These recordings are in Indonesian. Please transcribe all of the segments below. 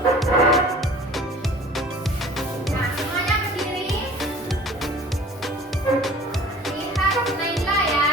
Nah, semuanya berdiri. Lihat Naila ya.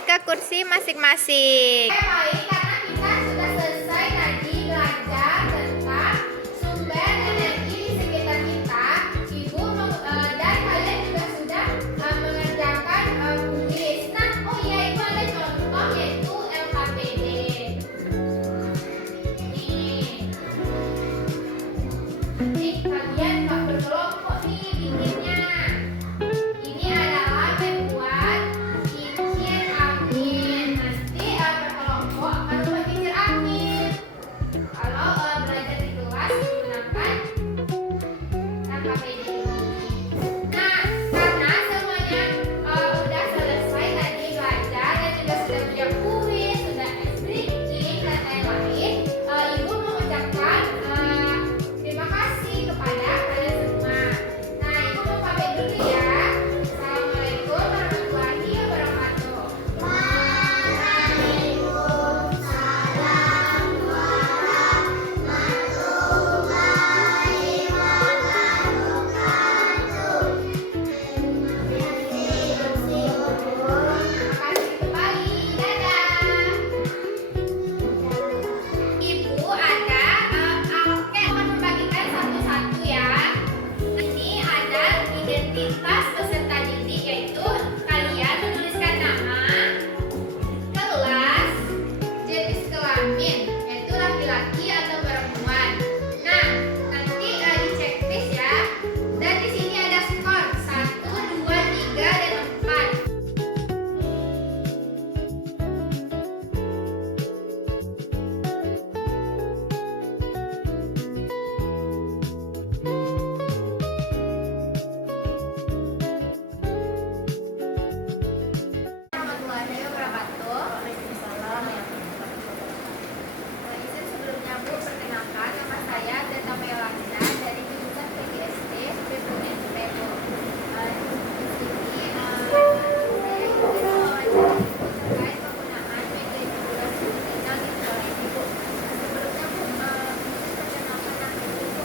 balik ke kursi masing-masing. Baik, karena kita sudah selesai tadi belajar tentang sumber energi di sekitar kita. Ibu dan kalian juga sudah mengerjakan kuis. Nah, oh iya, itu ada contoh yaitu LKPD. Nih, kalian nggak berkelompok nih bikinnya. Ini adalah membuat kincir angin. Nanti berkelompok akan membuat kincir angin. Kalau belajar di kelas menggunakan LKPD ini. Nah, karena semuanya udah selesai tadi belajar dan juga sudah punya kuis, sudah breaking dan lain-lain, Ibu mengucapkan terima kasih kepada kalian semua. Nah, Ibu mau pamit dulu ya. Assalamualaikum warahmatullahi wabarakatuh. Terima kasih kembali. Dadah. Ibu ada angket akan membagikan satu-satu ya. Ini ada identitas peserta didik, yaitu kalian menuliskan nama, kelas, jenis kelamin, yaitu laki-laki atau perempuan. Nah, nanti di checklist ya. Dan di sini ada skor 1, 2, 3, dan 4. Warahmatullahi wabarakatuh. Izin sebelumnya Bu, perkenalkan nama saya Zeta Melania dari jurusan PGSD BPNP Bu. Di sini saya ingin mewawancara Ibu terkait penggunaan media hiburan digital di sekolah ini Bu. Sebelumnya Bu, perkenalkan nama dulu Bu.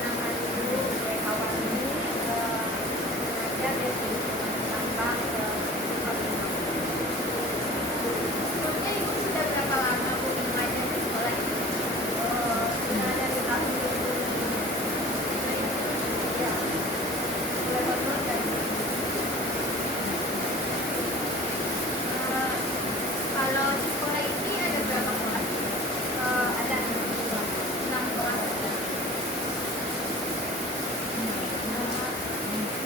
Nama dulu gue awal ini mengajar dari Sampang ke Sebelumnya Ibu sudah berapa lama Bu mengajar di sekolah ini? Sudah dari tahun 2005. Ya, mulai tahun dari kalau di sekolah ini ada berapa kelas? Ada 6 kelas.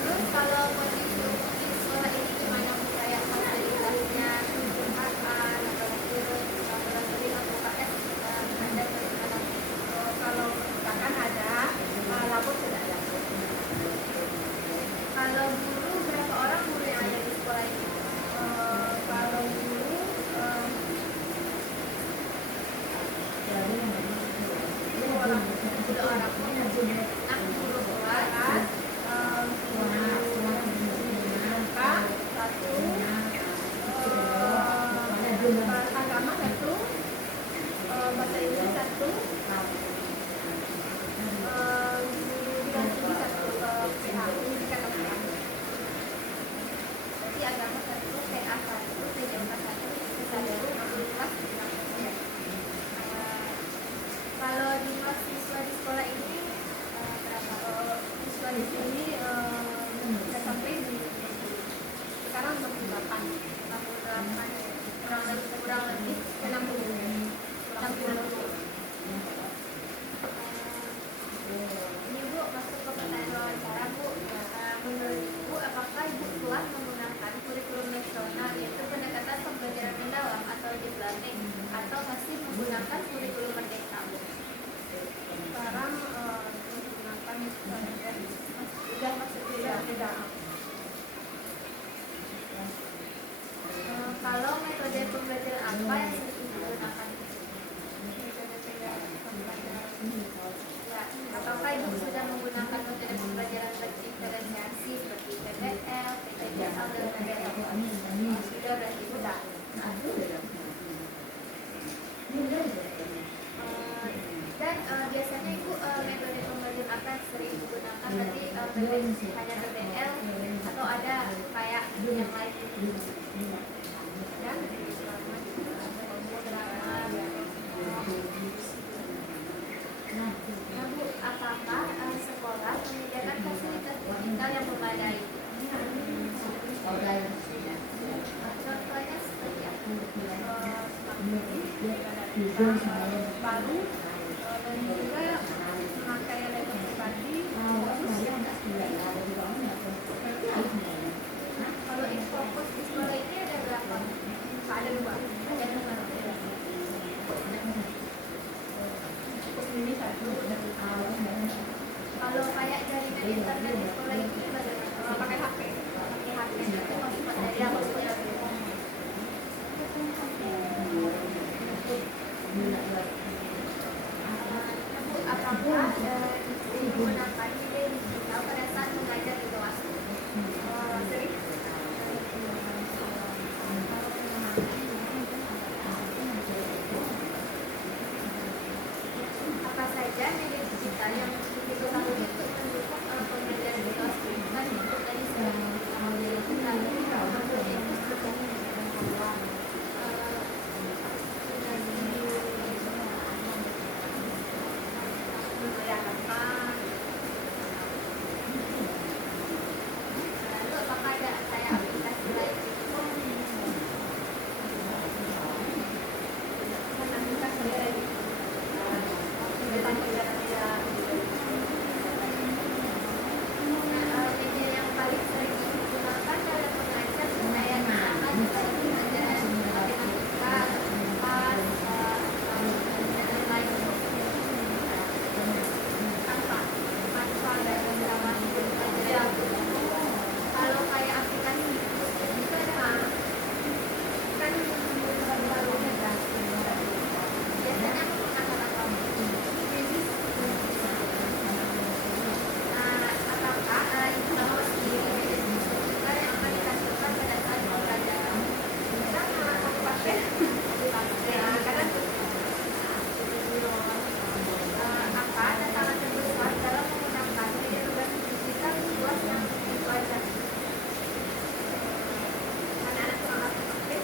Terus kalau kondisi umum di sekolah ini gimana Bu? Kayak fasilitasnya, kebutuhan atau mungkin laboratorium atau UKS ada bagaimana? Kalau perpustakaan ada, labor sudah ada. Kalau guru, berapa orang guru yang ada di sekolah ini? Kalau guru 2 orang, 2 orang. Nah, guru kelas, agama 1, bahasa Inggris 1, biologi 1, PA, pendidikan PA. Jadi agama 1, PA 1, PJK 1, bisa baru masuk kelas. Kalau di mahasiswa di sekolah ini berapa? Siswa di sini bisa sampai di sekarang 68 kurang lebih 60. Ini Bu, masuk ke pertanyaan wawancara Bu. Menurut Ibu, apakah Ibu telah menggunakan kurikulum nasional, yaitu pendekatan pembelajaran mendalam atau deep learning, atau masih menggunakan kurikulum merdeka Bu? Sekarang menggunakan sudah masuk beda. Kalau metode pembelajaran apa yang sering digunakan? Ya, apakah Ibu sudah menggunakan metode pembelajaran berdiferensiasi seperti PBL, PTBL, dan PBL? Sudah, berarti sudah. Dan biasanya Ibu metode pembelajaran apa yang sering digunakan? Berarti hanya PBL atau ada kayak yang lain? baru dan juga memakai laptop pribadi. Kalau fokus di sekolah ini ada berapa? Ada dua. Ada dua. Kalau kayak jaringan internet di sekolah ini bagaimana? Pakai HP. Pakai HP itu hotspot dari aku sekolah. Apakah digunakan media digital pada saat mengajar di kelas? Sering. Apa saja media digital yang diketahui untuk mendukung pembelajaran di kelas? Kan itu tadi sudah lalu apakah ada kayak aplikasi lain gitu? Kan aplikasi lain. Media yang paling sering digunakan dalam mengajar kayak misalkan pelajaran matematika, pas, dan lain tanpa dari zaman pelajaran. Kalau kayak aplikasi itu ada kan baru biasanya aku menggunakan apa? Apakah informasi digital yang akan ditampilkan pada saat pembelajaran? Sama aku pakai karena apa dan sangat terbesar dalam menggunakan media tugas digital luas yang dibaca. Anak-anak kurang aktif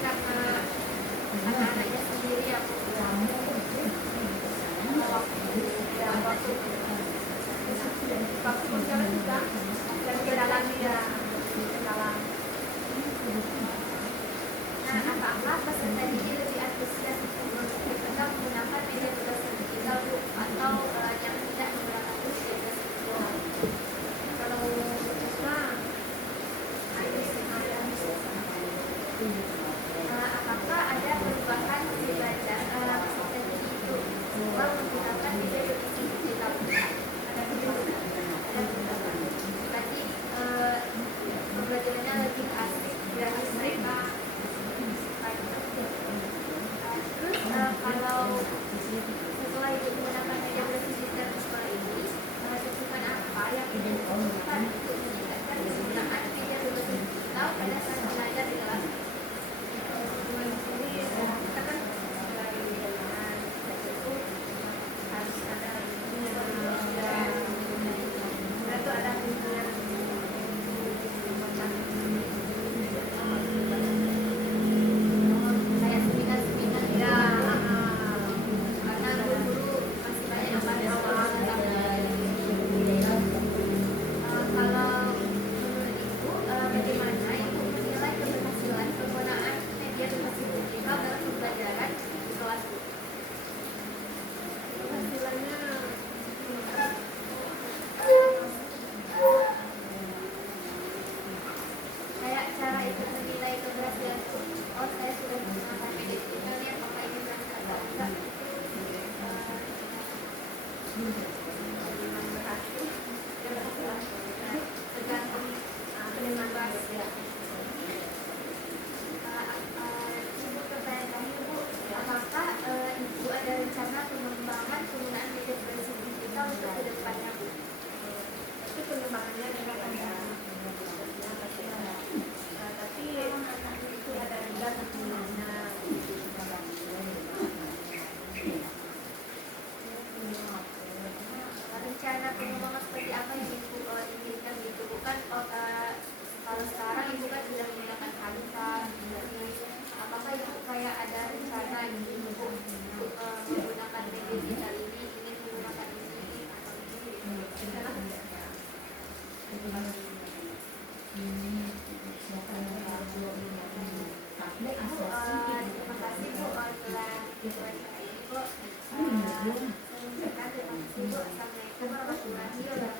karena anak-anaknya sendiri aku waktu berjalan juga dan ke dalam dia ke dalam. Nah, apakah peserta didik lebih antusias untuk tetap menggunakan media tugas digital atau yang tidak menggunakan media tugas digital? Kalau apakah ada perubahan belajar peserta didik itu menggunakan media tugas digital? Ada perubahan. Berarti pembelajarannya lebih asik dari mereka. Terus kalau setelah ibu menggunakan media digital di sekolah ini, dukungan apa yang ibu lakukan untuk meningkatkan penggunaan media digital pada saat mengajar di kelas? Jadi kita kan dari itu harus ada itu ada kayak seminar-seminar ya, karena guru masih banyak yang pada awal kalau menurut ibu bagaimana ibu menilai keberhasilan penggunaan media digital dalam pembelajaran di kelas? Keberhasilannya kayak cara itu menilai keberhasilan. Oh, saya sudah menggunakan media digital nih, apakah ini berhasil atau enggak? Tergantung penerimaan kelas ya. Ibu pertanyaan kami, Bu, apakah ibu ada rencana pengembangan penggunaan media digital untuk kedepannya, Bu? Itu pengembangannya dengan ada tapi itu ada juga tentunya rencana pengembangan seperti apa yang ibu inginkan gitu, bukan kalau sekarang ibu kan sudah menggunakan Canva, apakah ibu kayak ada rencana ibu untuk menggunakan media digital ini, ingin menggunakan ini atau ini? kasih.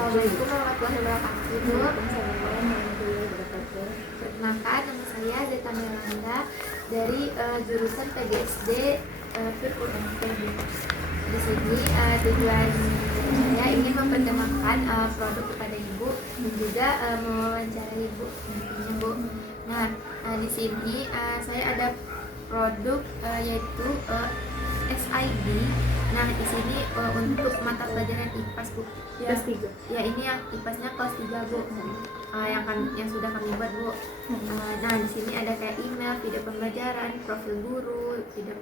Waalaikumsalam warahmatullahi wabarakatuh. Assalamualaikum warahmatullahi wabarakatuh. Perkenalkan, nama saya Zeta Melanda dari jurusan PGSD FIRUMT. Di sini tujuan saya ingin memperkenalkan produk kepada ibu dan juga mewawancarai ibu nantinya, Bu. Nah, di sini saya ada produk yaitu SID. Nah, di sini untuk mata pelajaran IPAS, Bu. Ya, Kelas 3. ya ini yang IPASnya kelas 3, Bu. Yang sudah kami buat, Bu. Nah, di sini ada kayak email, video pembelajaran, profil guru, video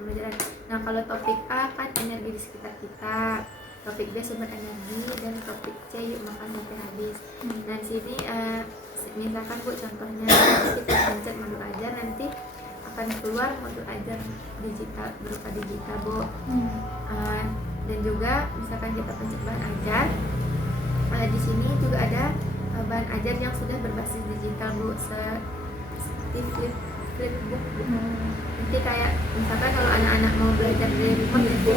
pembelajaran. Nah, kalau topik A kan energi di sekitar kita, topik B sumber energi, dan topik C yuk makan sampai habis. Nah, di sini misalkan, Bu, contohnya kita pencet menu ajar, nanti akan keluar modul ajar digital berupa digital, Bu. Dan juga misalkan kita pencet bahan ajar, di sini juga ada bahan ajar yang sudah berbasis digital, Bu, seperti flipbook, Bu. Nanti kayak misalkan kalau anak-anak mau belajar dari rumah, itu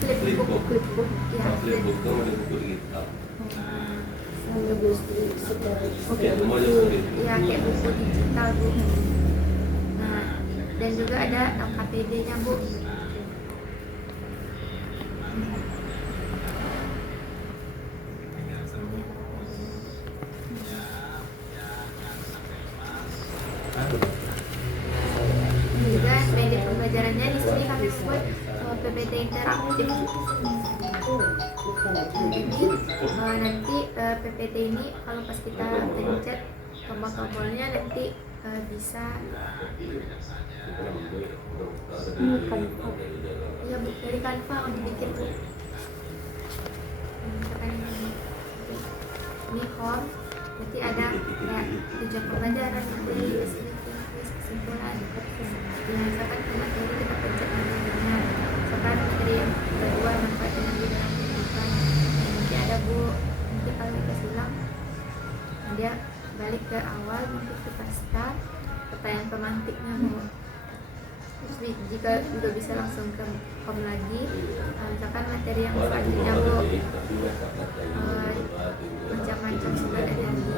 flipbook, ya, Flipbook itu ada buku digital. Oke. Semua seperti itu. ya kayak buku digital, Bu. Nah, dan juga ada LKPD-nya, Bu. Juga media pembelajarannya di sini kami buat PPT interaktif. Jadi nanti PPT ini kalau pas kita pencet tombol-tombolnya nanti bisa ya, Bu, dari Canva udah bikin, Bu. Misalkan ini home, nanti ada kayak tujuan pembelajaran, nanti kesimpulan. Ya, misalkan materi kita pencet materinya, misalkan materi yang kedua manfaat energi dalam kehidupan. Nanti ada, Bu, nanti kalau kita silang dia balik ke awal, nanti kita start pertanyaan pemantiknya, Bu. Terus jika juga bisa langsung ke home lagi, misalkan materi yang selanjutnya, Bu, macam-macam sumber energi.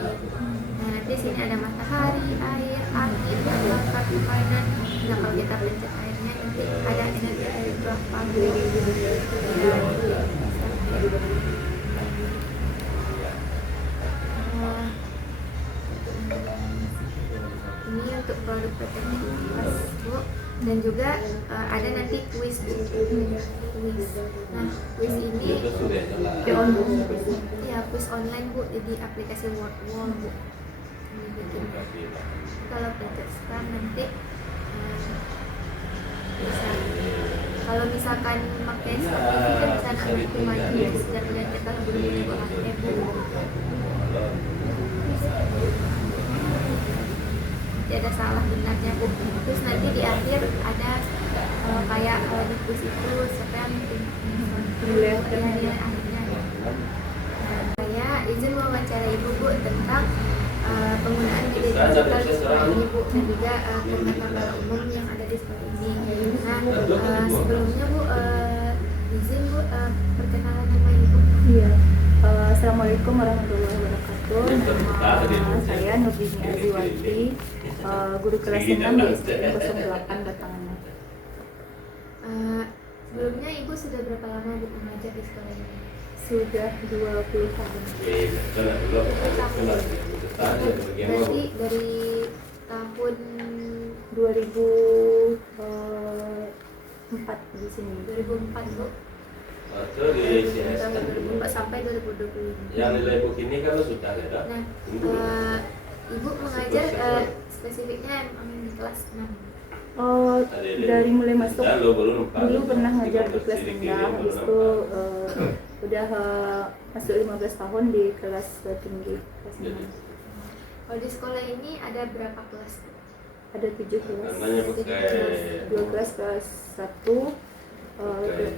Nah, nanti sini ada matahari, air, angin, bakat, makanan. Nah, kalau kita pencet airnya, nanti ada energi air berapa, Bu. Ya, ini untuk produk PPT IPAS, Bu. Dan juga ada nanti kuis, Bu. Kuis. Nah, kuis ini ya kuis online, Bu, di aplikasi Wordwall, Bu. Ini bikin. Kalau pencet start nanti bisa. Kalau misalkan pakai seperti itu kan bisa nanti maju sejak lihat kita berbunyi Bu. Nanti ada salah benarnya, Bu. Terus nanti di akhir ada kayak di kuis itu siapa yang nilai akhirnya. Nah, saya izin mewawancara Ibu, Bu, tentang penggunaan media digital di sekolah ini, Bu, dan juga tata umum yang ada di sekolah ini. Nah, sebelumnya, Bu, izin, Bu, perkenalan nama Ibu. Iya. Assalamualaikum warahmatullahi wabarakatuh. Nama saya Nurdini Aziwati, guru kelas 6 di SDN 08 Batangan. Sebelumnya Ibu sudah berapa lama, Bu, mengajar di sekolah ini? Sudah 20 tahun. Berarti dari tahun 2004 di sini. 2004, Bu. Atau di Tahun CSN 2004 sampai 2020. yang nilai buku ini kan sudah ada. Nah, Ibu mengajar spesifiknya emang di kelas 6. Oh, dari mulai masuk dulu dulu pernah ngajar di kelas rendah, habis itu udah masuk 15 tahun di kelas tinggi, kelas 6. Kalau di sekolah ini ada berapa kelas? Ada 7 kelas, Namanya pakai 2 kelas, kelas 1,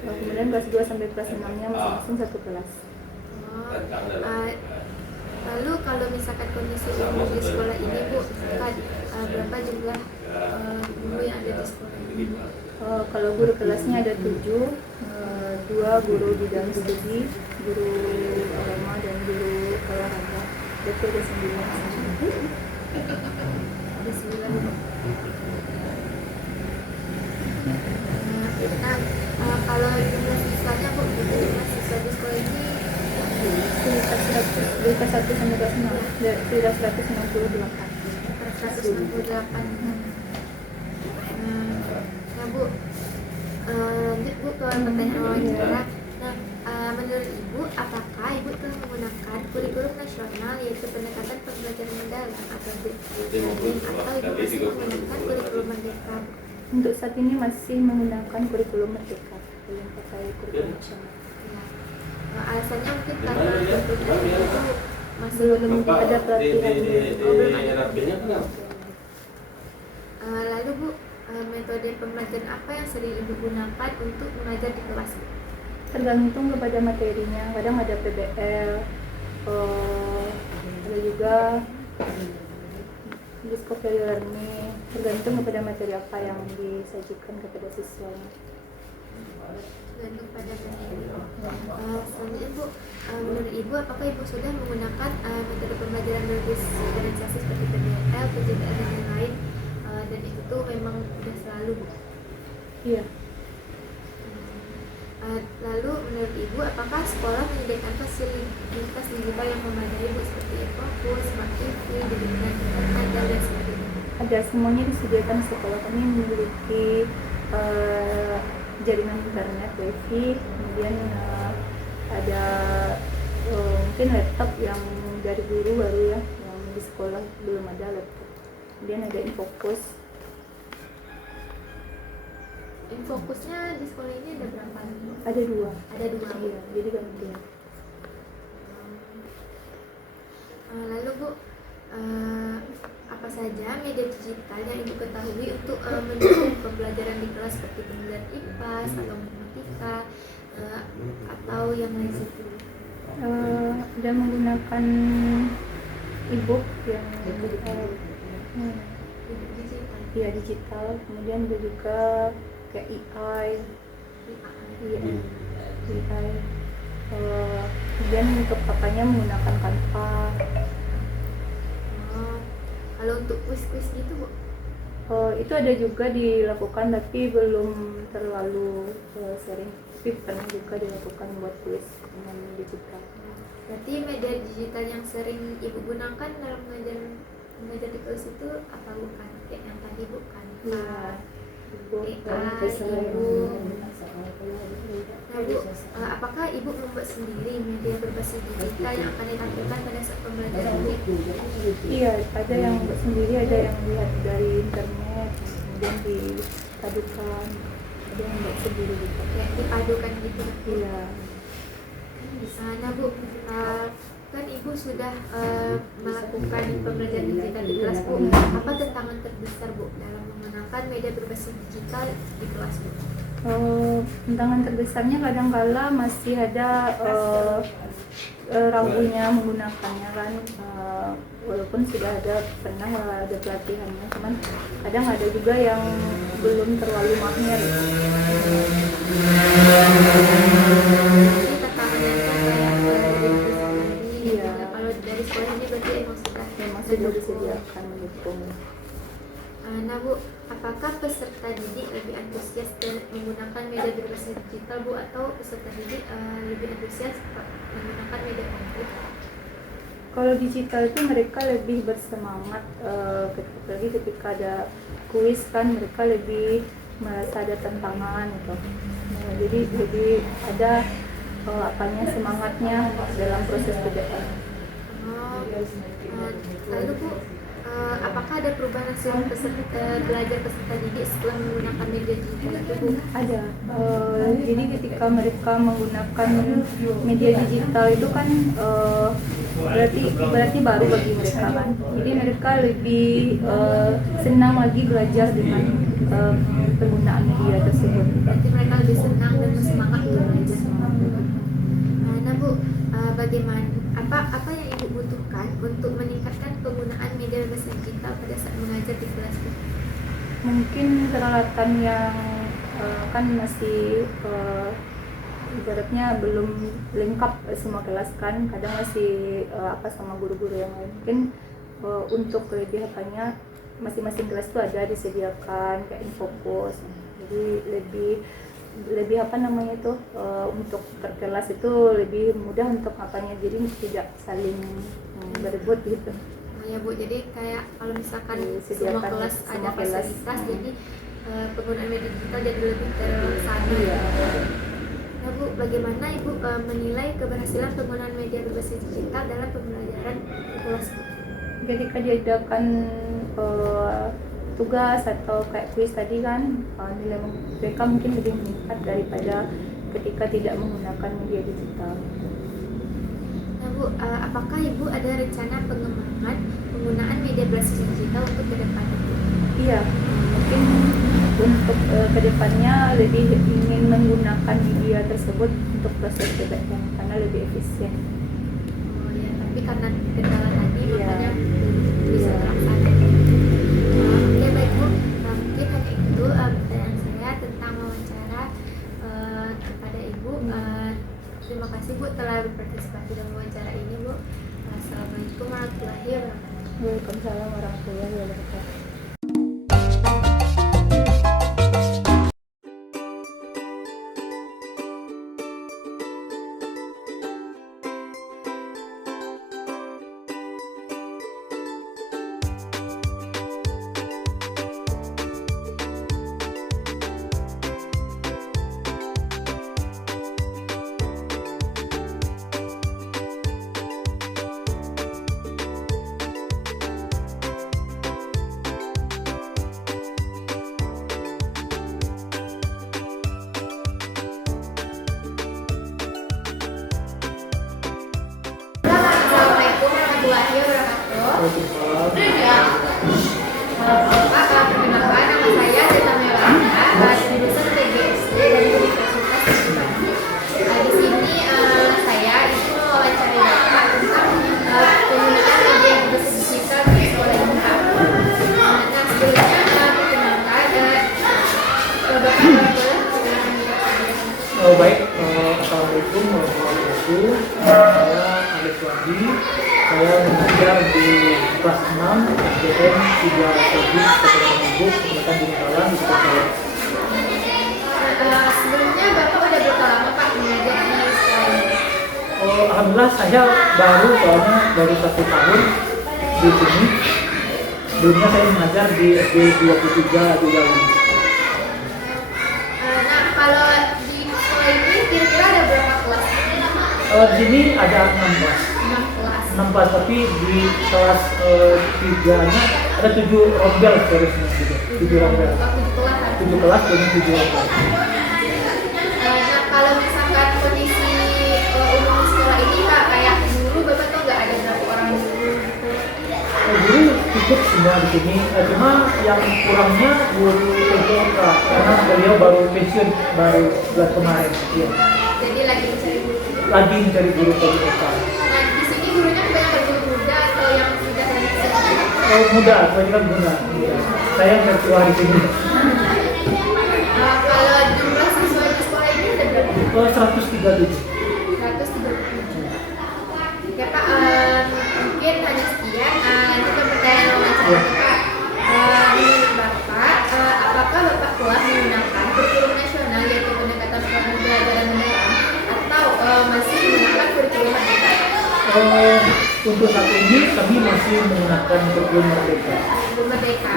kemudian kelas 2 sampai kelas 6-nya masing-masing 1 kelas. Lalu kalau misalkan kondisi umum di sekolah ini, Bu, misalkan berapa jumlah guru yang ada di sekolah ini? Kalau guru kelasnya ada 7, 2 guru bidang studi, guru agama dan guru olahraga. Berarti ada 9. Ada 9 Bu. Nah, kalau jumlah siswanya Bu, jumlah siswa di sekolah ini Sekitar 100, dari kelas 1 sampai kelas 6, sekitar 168. 168. Nah Bu, lanjut Bu ke pertanyaan wawancara. Nah, menurut Ibu, apakah Ibu telah menggunakan kurikulum nasional yaitu pendekatan pembelajaran mendalam atau BPM, atau Ibu masih menggunakan kurikulum merdeka? Untuk saat ini masih menggunakan kurikulum merdeka, belum pakai kurikulum nasional. Alasannya mungkin karena tentunya Ibu masih Belum ada pelatihan. belum ada. Rapinya kenapa? Lalu Bu, metode pembelajaran apa yang sering Ibu gunakan untuk mengajar di kelas Bu? Tergantung kepada materinya, kadang ada PBL, ada juga discovery learning, tergantung kepada materi apa yang disajikan kepada siswanya. Tergantung pada materi. Selanjutnya Bu, menurut Ibu apakah Ibu sudah menggunakan metode pembelajaran berbasis diferensiasi seperti PBL, PJBL dan lain-lain, dan itu memang sudah selalu Bu? Iya. Lalu menurut Ibu apakah sekolah menyediakan fasilitas digital yang memadai Bu seperti e-fokus, smart TV, dengan internet dan lain sebagainya? Ada, semuanya disediakan sekolah. Kami memiliki jaringan internet wifi, kemudian ada mungkin laptop yang dari guru baru ya, yang di sekolah belum ada laptop. Kemudian ada Infokus. Infokusnya di sekolah ini ada berapa? Ada 2. Ada 2. Iya, jadi gantian. Lalu Bu, apa saja media digital yang Ibu ketahui untuk mendukung pembelajaran di kelas seperti pembelajaran IPAS atau matematika atau yang lain seperti itu? Dan menggunakan e-book yang digital. iya digital, kemudian ada juga kayak AI, kemudian untuk papanya menggunakan Canva. Kalau untuk kuis-kuis gitu Bu? Itu ada juga dilakukan tapi belum terlalu sering, tapi pernah juga dilakukan buat kuis dengan digital. Berarti media digital yang sering Ibu gunakan dalam mengajar di kelas itu apa bukan? Kayak yang tadi bukan? Iya. Ibu. Nah Bu, apakah Ibu membuat sendiri media berbasis digital yang akan ditampilkan pada saat pembelajaran Ibu? Iya, ada yang buat sendiri, ada yang lihat dari internet, kemudian dipadukan, ada yang buat sendiri juga. Kayak dipadukan gitu? Iya. Nah Bu, kan Ibu sudah melakukan pembelajaran digital di kelas Bu. Apa tantangan terbesar Bu dalam menggunakan media berbasis digital di kelas Bu? Tantangan terbesarnya kadang-kala masih ada ragunya menggunakannya kan, walaupun sudah pernah ada pelatihannya, cuman kadang ada juga yang belum terlalu mahir. Iya. Kalau dari sekolah ini berarti emang Sudah disediakan mendukung. Nah Bu, apakah peserta didik lebih antusias menggunakan media berbasis digital Bu, atau peserta didik lebih antusias menggunakan media online? Kalau digital itu mereka lebih bersemangat, apalagi ketika ada kuis kan mereka lebih merasa ada tantangan gitu. Jadi lebih ada semangatnya dalam proses belajar. Lalu Bu, apakah ada perubahan hasil belajar peserta didik setelah menggunakan media digital itu Bu? Ada. Jadi ketika mereka menggunakan media digital itu kan berarti baru bagi mereka kan. Jadi mereka lebih senang lagi belajar dengan penggunaan media tersebut. Berarti mereka lebih senang dan bersemangat untuk belajar. Nah Bu, apa yang Ibu butuhkan untuk meningkatkan penggunaan media berbasis digital pada saat mengajar di kelas Bu? Mungkin peralatan yang kan masih ibaratnya belum lengkap semua kelas kan, kadang masih sama guru-guru yang lain. Mungkin untuk kelebihannya masing-masing kelas itu ada disediakan kayak infocus, jadi lebih untuk per kelas itu lebih mudah untuk apanya, jadi tidak saling berebut gitu. Ya Bu, jadi kayak kalau misalkan semua Disediakan kelas ada semua kelas. fasilitas, jadi penggunaan media digital jadi lebih terlaksana. Iya. Nah Bu, bagaimana Ibu menilai keberhasilan penggunaan media berbasis digital dalam pembelajaran di kelas? Ketika diadakan tugas atau kayak kuis tadi kan, nilai mereka mungkin lebih meningkat daripada ketika tidak menggunakan media digital. Nah Bu, apakah Ibu ada rencana pengembangan penggunaan media berbasis digital untuk ke depannya Bu? Iya, mungkin untuk kedepannya lebih ingin menggunakan media tersebut untuk proses PPM karena lebih efisien. Oh ya, tapi karena kendala tadi Iya. makanya bisa Iya. terlaksana. Oke baik Bu, mungkin hanya itu pertanyaan saya tentang wawancara kepada Ibu. Terima kasih Bu telah berpartisipasi dalam wawancara ini Bu. Assalamualaikum warahmatullahi wabarakatuh. Waalaikumsalam warahmatullahi wabarakatuh. Assalamualaikum warahmatullahi wabarakatuh. Ya, Pak, perkenalkan nama saya Zeta Melanda, jurusan PGSD dari Universitas Bandung. Di sini saya itu mewawancari Bapak tentang penggunaan media berbasis digital di sekolah ini Pak. Nah, sebelumnya perkenalkan Bapak boleh perkenalkan diri Pak. Baik, Assalamualaikum warahmatullahi wabarakatuh. Saya Alex Wandi. Saya mengajar di kelas 6 SDN 3 Tobing, Kabupaten Bogor, Kecamatan Bungkalan, di Kota Solo. Sebelumnya Bapak udah berapa lama Pak mengajar di sekolah ini? Alhamdulillah saya baru, soalnya baru 1 tahun di sini. Sebelumnya saya mengajar di SD 23 di Jawa. Nah, kalau di sekolah ini kira-kira ada berapa kelas? Di sini ada 6 kelas. 6 kelas. 6 kelas, tapi di kelas 3-nya ada 7 rombel seharusnya gitu. 7 rombel. Oh, 7 kelas ada. 7 kelas dengan 7 rombel. Nah, kalau misalkan kondisi umum di sekolah ini Kak, kayak dulu Bapak tuh nggak ada berapa orang guru gitu? Guru cukup semua di sini, cuma yang kurangnya guru PJK karena beliau baru pensiun baru bulan kemarin. Ya. Jadi lagi mencari guru. Lagi mencari guru PJK. Nah, di sini gurunya kebanyakan guru muda atau yang sudah lanjut? Muda, kebanyakan muda. Saya yang tertua di sini. Kalau jumlah siswa di sekolah ini ada berapa? 137. 137. Ya Pak, mungkin hanya sekian. Lanjut ke pertanyaan wawancara Pak. Menurut Bapak, apakah Bapak telah menggunakan kurikulum nasional yaitu pendekatan pembelajaran mendalam atau masih menggunakan kurikulum merdeka? Untuk saat ini kami masih menggunakan kurikulum merdeka. Kurikulum merdeka.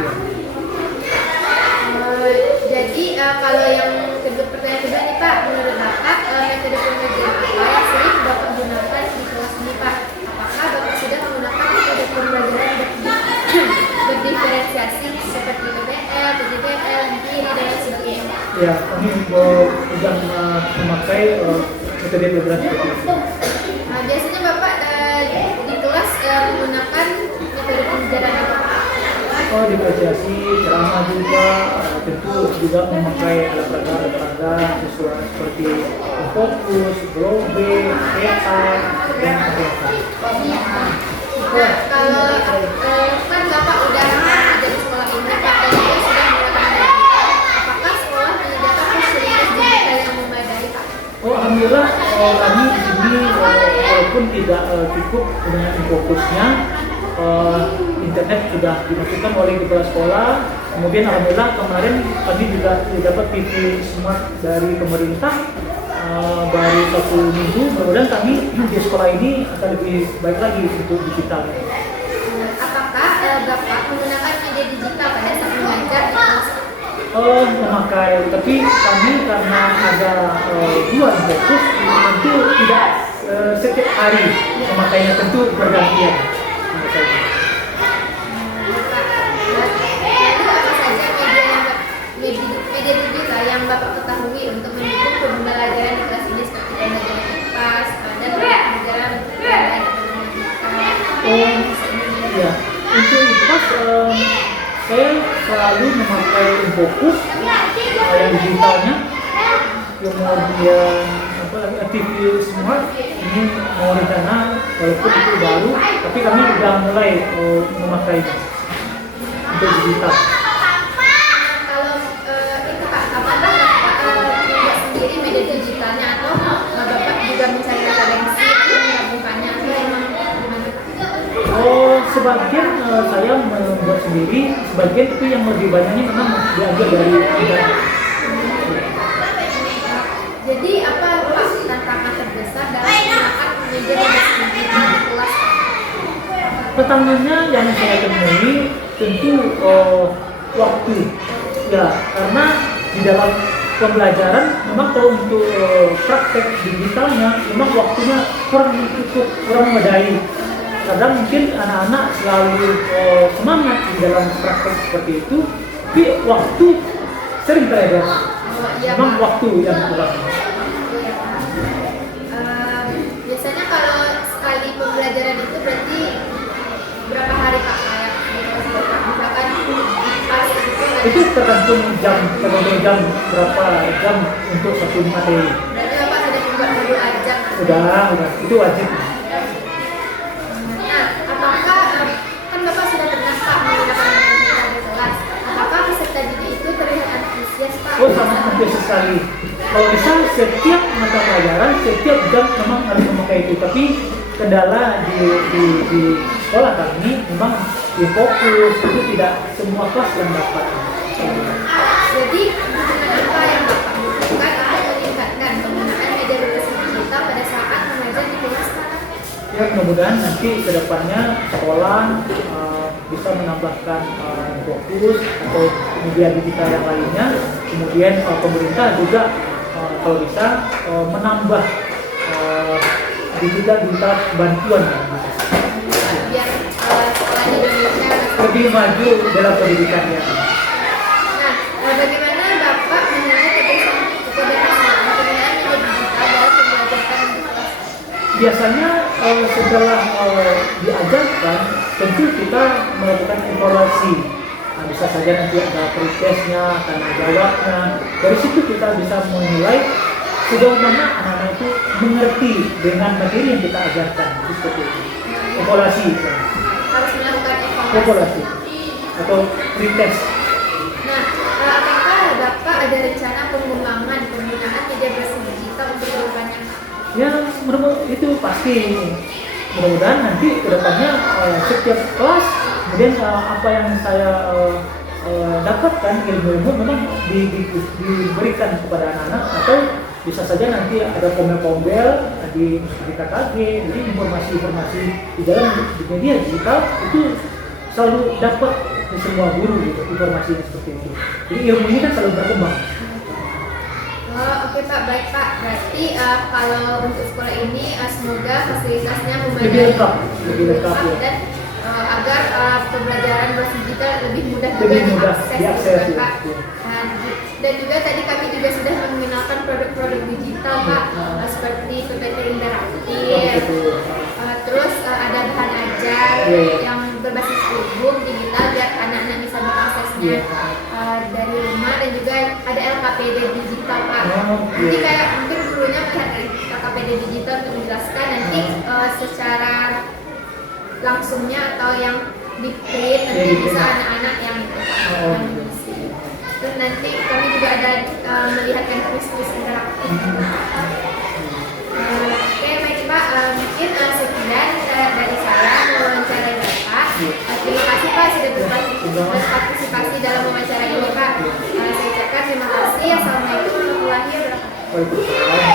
Jadi kalau yang pertanyaan kedua nih Pak, menurut Bapak metode pembelajaran apa yang sering Bapak gunakan di kelas ini Pak? Apakah Bapak sudah menggunakan metode pembelajaran berdiferensiasi seperti PBL, PJBL, MPIRI, dan lain sebagainya? Ya, kami sudah memakai metode pembelajaran seperti itu. Biasanya Bapak di kelas menggunakan metode pembelajaran apa? Diferensiasi, ceramah juga, tentu juga memakai alat peraga sesuai seperti fokus, globe, peta, dan lain-lain. Nah, kalau kan Bapak udah ada di sekolah ini Pak, dan juga sudah menggunakan walaupun tidak cukup dengan fokusnya, internet sudah dimasukkan oleh kepala sekolah. Kemudian alhamdulillah kemarin kami juga dapat TV smart dari pemerintah baru 1 minggu. Mudah-mudahan kami di sekolah ini akan lebih baik lagi untuk digital. Apakah Bapak menggunakan media digital pada saat mengajar di kelas? Memakai, tapi kami karena ada dua fokus, tentu tidak setiap hari memakainya, tentu bergantian. Lalu apa saja media digital yang Bapak ketahui untuk mendukung pembelajaran di kelas ini seperti pembelajaran IPAS dan pembelajaran Ya, untuk IPAS saya selalu memakai Infokus yang digitalnya, kemudian TV Smart ini mau rencana walaupun itu baru, tapi kami sudah mulai memakai untuk digital. Kalau itu Pak, apakah Bapak membuat sendiri media digitalnya atau Bapak juga mencari referensi untuk menggabungkannya atau memang gimana? Sebagian saya membuat sendiri, sebagian tapi yang lebih banyaknya memang diambil dari internet. Jadi apa Pak tantangan terbesar dalam menggunakan media digital di kelas? Tantangannya yang saya temui tentu waktu, ya, karena di dalam pembelajaran memang kalau untuk praktek digitalnya memang waktunya kurang cukup, kurang memadai. Kadang mungkin anak-anak selalu semangat di dalam praktek seperti itu, tapi waktu sering terlewat. Memang waktu yang kurang. Biasanya kalau sekali pembelajaran itu berarti berapa hari Pak? Misalkan IPAS Itu tergantung jam berapa jam untuk satu materi. berarti Bapak sudah membuat modul ajak. Udah, itu wajib. Nah, apakah kan Bapak sudah pernah Pak menggunakan media di kelas? Apakah peserta didik itu terlihat antusias Pak? Sangat antusias sekali. Kalau bisa setiap mata pelajaran, setiap jam memang harus memakai itu. Tapi kendala di sekolah kami memang di fokus itu tidak semua kelas yang dapat. Jadi, apa yang Bapak butuhkan untuk meningkatkan penggunaan media digital pada saat mengajar di kelas Pak? Ya, mudah-mudahan nanti ke depannya sekolah bisa menambahkan fokus atau media digital yang lainnya. Kemudian pemerintah juga kalau bisa menambah digital bantuan Biar sekolah di Indonesia lebih maju dalam pendidikannya. Nah, bagaimana Bapak menilai keberhasilan penggunaan media digital dalam pembelajaran di kelas? Biasanya setelah diajarkan, tentu kita melakukan evaluasi. Nah, bisa saja nanti ada pretestnya, tanya jawabnya. Dari situ kita bisa menilai sejauh mana anak-anak itu mengerti dengan materi yang kita ajarkan. Seperti itu. Evaluasi. Harus melakukan Evaluasi atau pretest. Nah, apakah Bapak ada rencana pengembangan penggunaan media digital untuk kedepannya? Ya, itu pasti. Mudah-mudahan nanti kedepannya setiap kelas, kemudian apa yang saya dapatkan ilmu-ilmu memang diberikan kepada anak-anak, atau bisa saja nanti ada pombel-pombel di KKG. Jadi informasi-informasi di dalam media digital itu selalu dapat di semua guru gitu, informasi seperti itu. Jadi ilmu ini kan selalu berkembang. Oke Pak, baik Pak. Berarti kalau untuk sekolah ini semoga fasilitasnya Lebih lengkap ya. dan agar pembelajaran digital lebih mudah Lebih mudah diakses diakses, Pak. ya. Dan juga tadi kami juga sudah mengenalkan produk-produk digital Pak, seperti PPT interaktif, terus ada bahan ajar yang berbasis e-book digital biar anak-anak bisa mengaksesnya dari rumah, dan juga ada LKPD digital Pak. Nanti kayak mungkin gurunya pihak LKPD digital untuk menjelaskan nanti secara langsungnya atau yang di print nanti bisa anak-anak yang mengisi. Terus nanti kami juga ada melihatkan kuis-kuis interaktif. Oke baik Pak, mungkin Terima kasih Pak sudah berpartisipasi dalam wawancara ini Pak. Saya ucapkan terima kasih. Assalamualaikum warahmatullahi wabarakatuh. Waalaikumsalam.